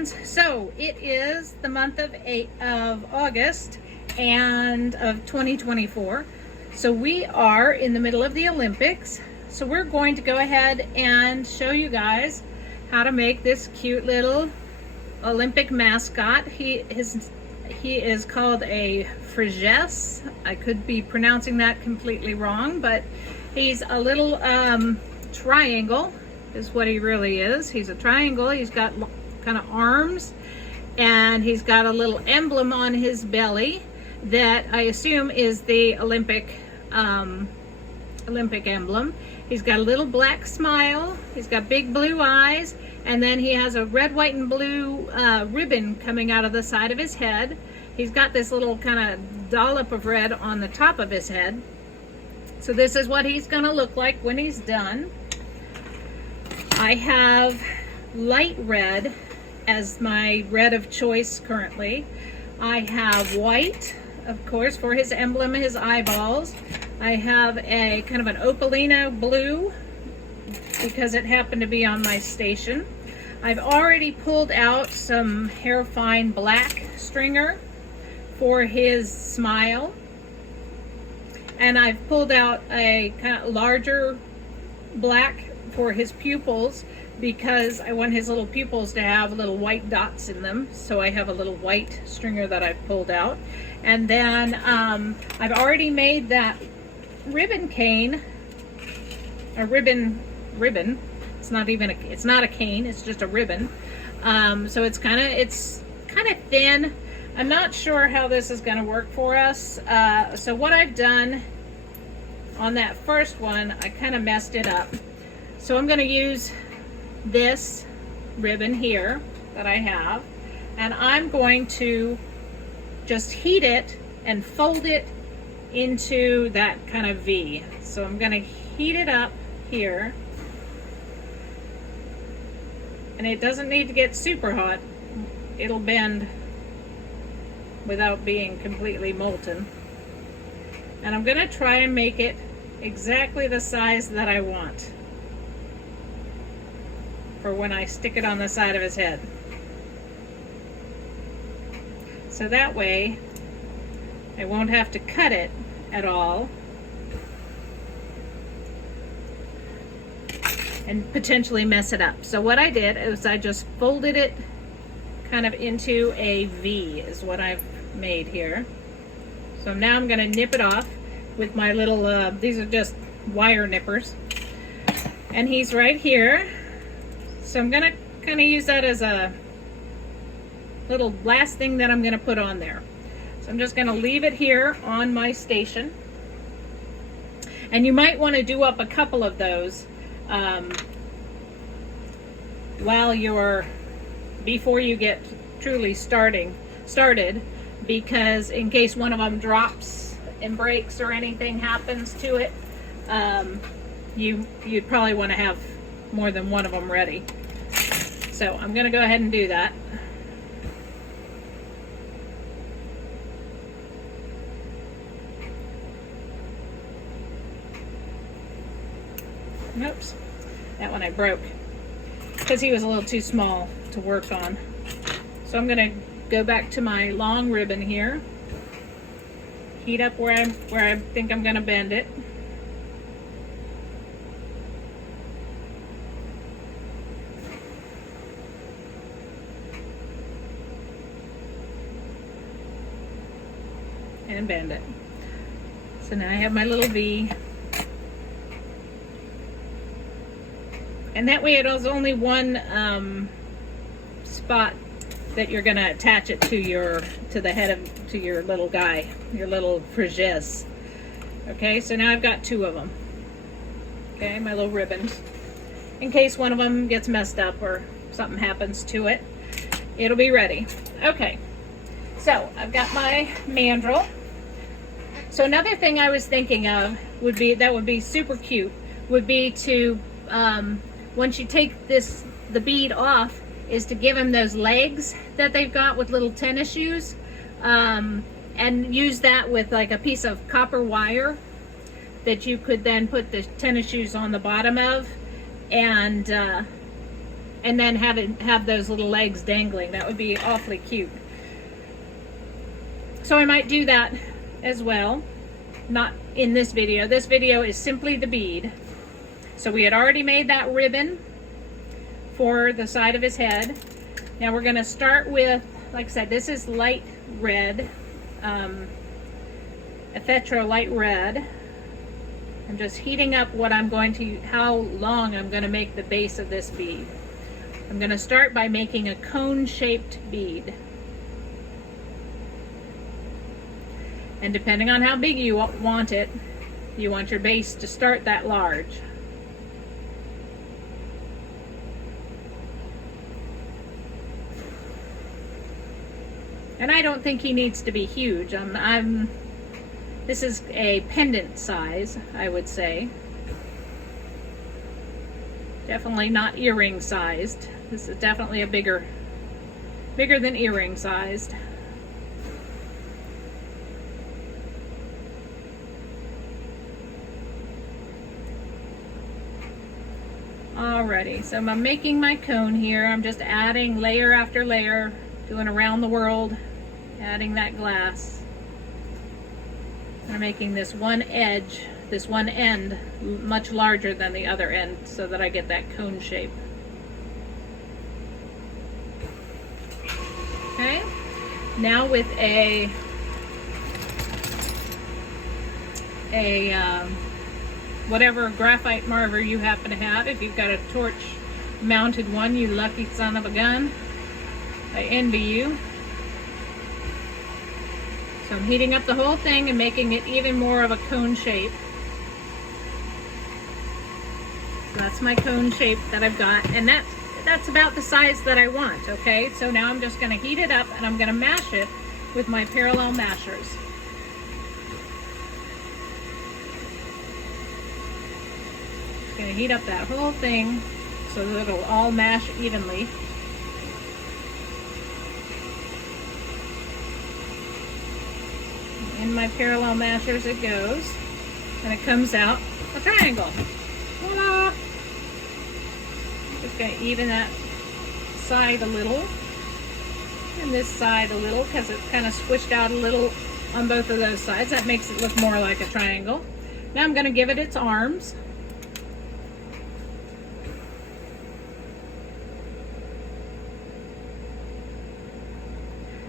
friends. So it is the month of August and of 2024. So we are in the middle of the Olympics. So we're going to go ahead and show you guys how to make this cute little Olympic mascot. He is called a frigesse. I could be pronouncing that completely wrong, but he's a little triangle is what he really is. He's a triangle. He's got kind of arms, and he's got a little emblem on his belly that I assume is the Olympic emblem. He's got a little black smile. He's got big blue eyes, and then he has a red, white, and blue ribbon coming out of the side of his head. He's got this little kind of dollop of red on the top of his head. So this is what he's going to look like when he's done. I have light red as my red of choice currently. I have white, of course, for his emblem, his eyeballs. I have a kind of an opalina blue because it happened to be on my station. I've already pulled out some hair fine black stringer for his smile. And I've pulled out a kind of larger black for his pupils because I want his little pupils to have little white dots in them. So I have a little white stringer that I've pulled out. And then I've already made that ribbon cane, a ribbon. It's not a cane, it's just a ribbon. So it's kind of thin. I'm not sure how this is going to work for us. So what I've done on that first one, I kind of messed it up. So I'm going to use this ribbon here that I have, and I'm going to just heat it and fold it into that kind of V. So I'm going to heat it up here, and it doesn't need to get super hot. It'll bend without being completely molten. And I'm going to try and make it exactly the size that I want for when I stick it on the side of his head. So that way I won't have to cut it at all and potentially mess it up. So what I did is I just folded it kind of into a V is what I've made here. So now I'm going to nip it off with my little, these are just wire nippers. And he's right here. So I'm going to kind of use that as a little last thing that I'm going to put on there. So I'm just going to leave it here on my station. And you might want to do up a couple of those before you get truly started, because in case one of them drops and breaks or anything happens to it, you'd probably want to have more than one of them ready. So I'm going to go ahead and do that. Oops, that one I broke because he was a little too small to work on. So I'm going to go back to my long ribbon here, heat up where I think I'm going to bend it. And bend it. So now I have my little V. And that way it is only one spot that you're going to attach it to the head to your little guy, your little frigesse. Okay, so now I've got two of them. Okay, my little ribbons. In case one of them gets messed up or something happens to it, it'll be ready. Okay, so I've got my mandrel. So another thing I was thinking of would be super cute, would be to, once you take the bead off, is to give him those legs that they've got with little tennis shoes, and use that with like a piece of copper wire that you could then put the tennis shoes on the bottom of, and and then have those little legs dangling. That would be awfully cute. So I might do that as well. Not in this video. This video is simply the bead. So we had already made that ribbon for the side of his head. Now we're going to start with, like I said, this is light red, Effetro light red. I'm just heating up how long I'm going to make the base of this bead. I'm going to start by making a cone-shaped bead. And depending on how big you want it, you want your base to start that large. And I don't think he needs to be huge. This is a pendant size, I would say. Definitely not earring sized. This is definitely a bigger than earring sized. Alrighty, so I'm making my cone here. I'm just adding layer after layer, doing around the world, adding that glass. I'm making this one edge, this one end, much larger than the other end so that I get that cone shape. Okay, now with a whatever graphite marker you happen to have. If you've got a torch mounted one, you lucky son of a gun. I envy you. So I'm heating up the whole thing and making it even more of a cone shape. So that's my cone shape that I've got, and that's about the size that I want, okay? So now I'm just going to heat it up and I'm going to mash it with my parallel mashers. Going to heat up that whole thing so that it'll all mash evenly. In my parallel mashers it goes, and it comes out a triangle. Voila! Just going to even that side a little and this side a little because it's kind of squished out a little on both of those sides. That makes it look more like a triangle. Now I'm going to give it its arms.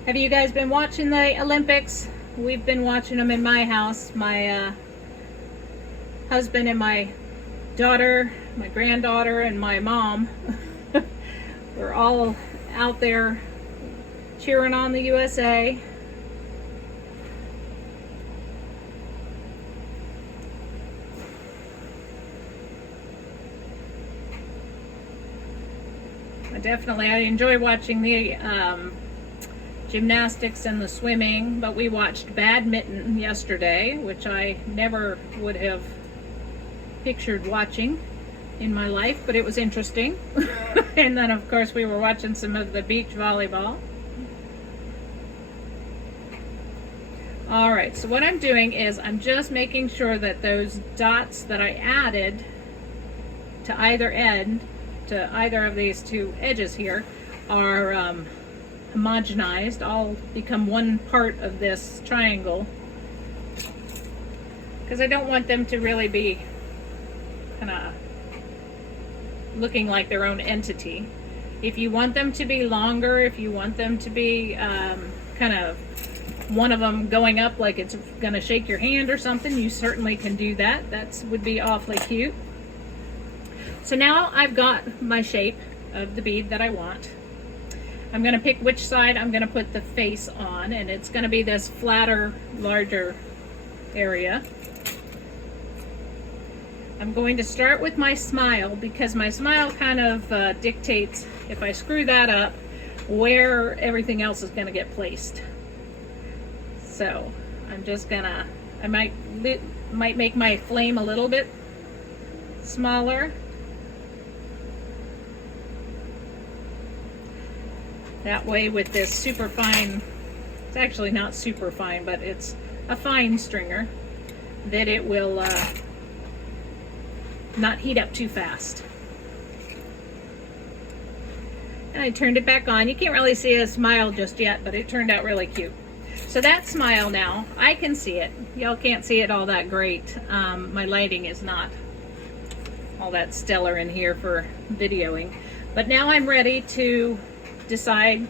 Have you guys been watching the Olympics? We've been watching them in my house. My husband and my daughter, my granddaughter, and my mom we're all out there cheering on the USA. I enjoy watching the gymnastics and the swimming, but we watched badminton yesterday, which I never would have pictured watching in my life, but it was interesting. And then of course we were watching some of the beach volleyball. Alright, so what I'm doing is I'm just making sure that those dots that I added to either end, to either of these two edges here, are homogenized, all become one part of this triangle, because I don't want them to really be kind of looking like their own entity. If you want them to be longer, if you want them to be kind of one of them going up like it's gonna shake your hand or something, you certainly can do that. That would be awfully cute. So now I've got my shape of the bead that I want. I'm going to pick which side I'm going to put the face on, and it's going to be this flatter, larger area. I'm going to start with my smile because my smile kind of dictates, if I screw that up, where everything else is going to get placed. So I'm just going to, I might make my flame a little bit smaller. That way with this super fine, it's actually not super fine, but it's a fine stringer, that it will not heat up too fast. And I turned it back on. You can't really see a smile just yet, but it turned out really cute. So that smile now, I can see it. Y'all can't see it all that great. My lighting is not all that stellar in here for videoing. But now I'm ready to decide.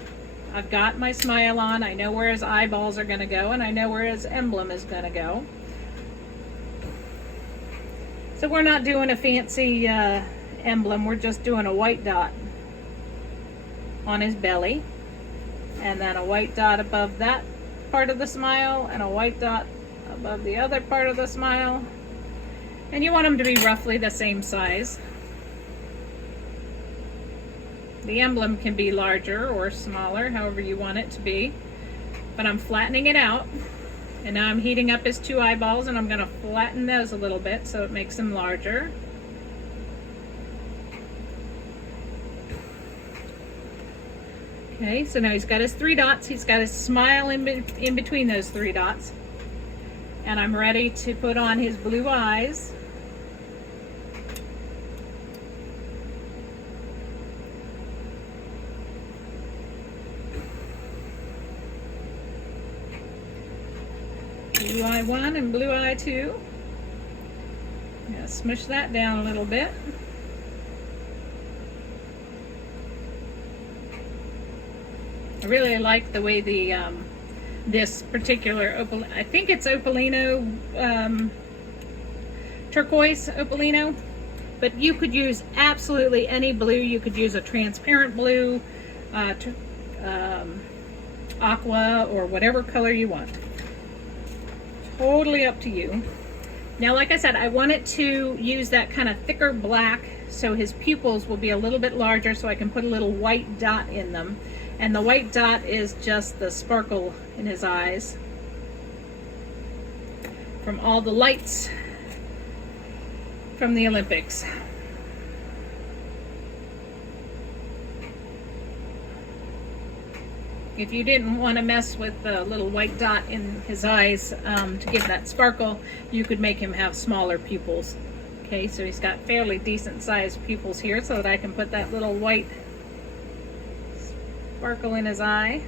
I've got my smile on. I know where his eyeballs are going to go, and I know where his emblem is going to go. So we're not doing a fancy emblem. We're just doing a white dot on his belly, and then a white dot above that part of the smile, and a white dot above the other part of the smile. And you want them to be roughly the same size. The emblem can be larger or smaller, however you want it to be. But I'm flattening it out. And now I'm heating up his two eyeballs, and I'm going to flatten those a little bit so it makes them larger. Okay, so now he's got his three dots. He's got his smile in between those three dots. And I'm ready to put on his blue eyes. Blue eye 1 and blue eye 2. I'm going to smush that down a little bit. I really like the way the this particular I think it's opalino, turquoise opalino, but you could use absolutely any blue. You could use a transparent blue, aqua, or whatever color you want. Totally up to you. Now, like I said, I wanted to use that kind of thicker black so his pupils will be a little bit larger, so I can put a little white dot in them. And the white dot is just the sparkle in his eyes from all the lights from the Olympics. If you didn't want to mess with the little white dot in his eyes to give that sparkle, you could make him have smaller pupils. Okay, so he's got fairly decent sized pupils here, so that I can put that little white sparkle in his eye.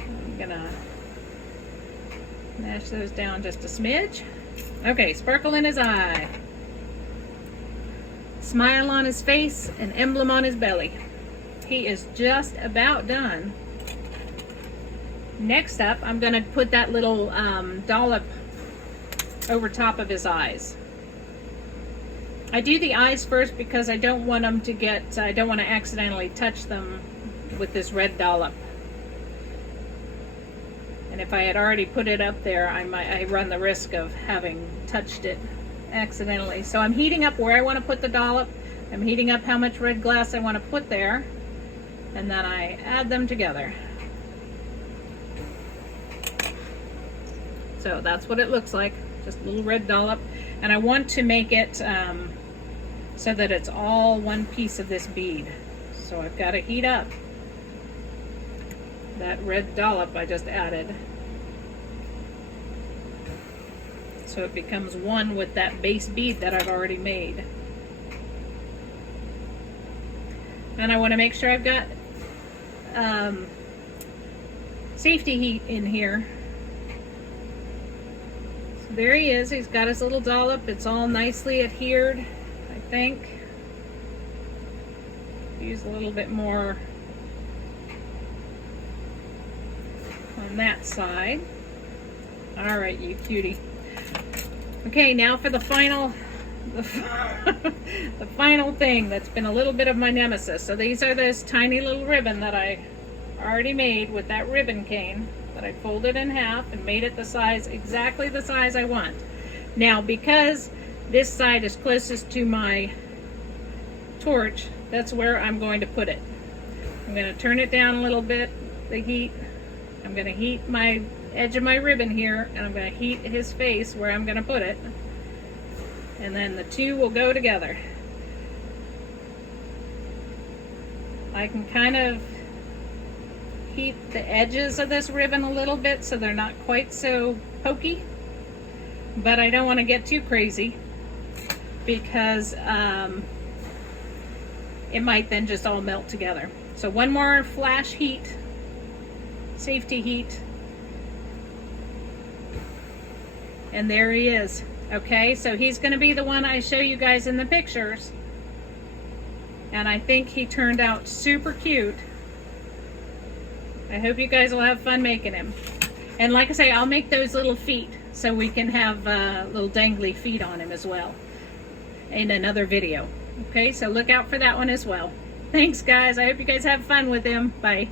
I'm gonna mash those down just a smidge. Okay, sparkle in his eye. Smile on his face, an emblem on his belly. He is just about done. Next up, I'm going to put that little dollop over top of his eyes. I do the eyes first because I don't want them to get, I don't want to accidentally touch them with this red dollop. And if I had already put it up there, I run the risk of having touched it accidentally. So I'm heating up where I want to put the dollop. I'm heating up how much red glass I want to put there, and then I add them together. So that's what it looks like, just a little red dollop. And I want to make it so that it's all one piece of this bead. So I've got to heat up that red dollop I just added, so it becomes one with that base bead that I've already made. And I want to make sure I've got safety heat in here. So there he is. He's got his little dollop. It's all nicely adhered, I think. Use a little bit more on that side. All right, you cutie. Okay, now for the final, the final thing that's been a little bit of my nemesis. So these are this tiny little ribbon that I already made with that ribbon cane that I folded in half and made it the size, exactly the size I want. Now, because this side is closest to my torch, that's where I'm going to put it. I'm going to turn it down a little bit, the heat. I'm going to heat my edge of my ribbon here, and I'm going to heat his face where I'm going to put it, and then the two will go together. I can kind of heat the edges of this ribbon a little bit so they're not quite so pokey, but I don't want to get too crazy because it might then just all melt together. So one more flash heat, safety heat. And there he is. Okay, so he's going to be the one I show you guys in the pictures. And I think he turned out super cute. I hope you guys will have fun making him. And like I say, I'll make those little feet so we can have little dangly feet on him as well in another video. Okay, so look out for that one as well. Thanks, guys. I hope you guys have fun with him. Bye.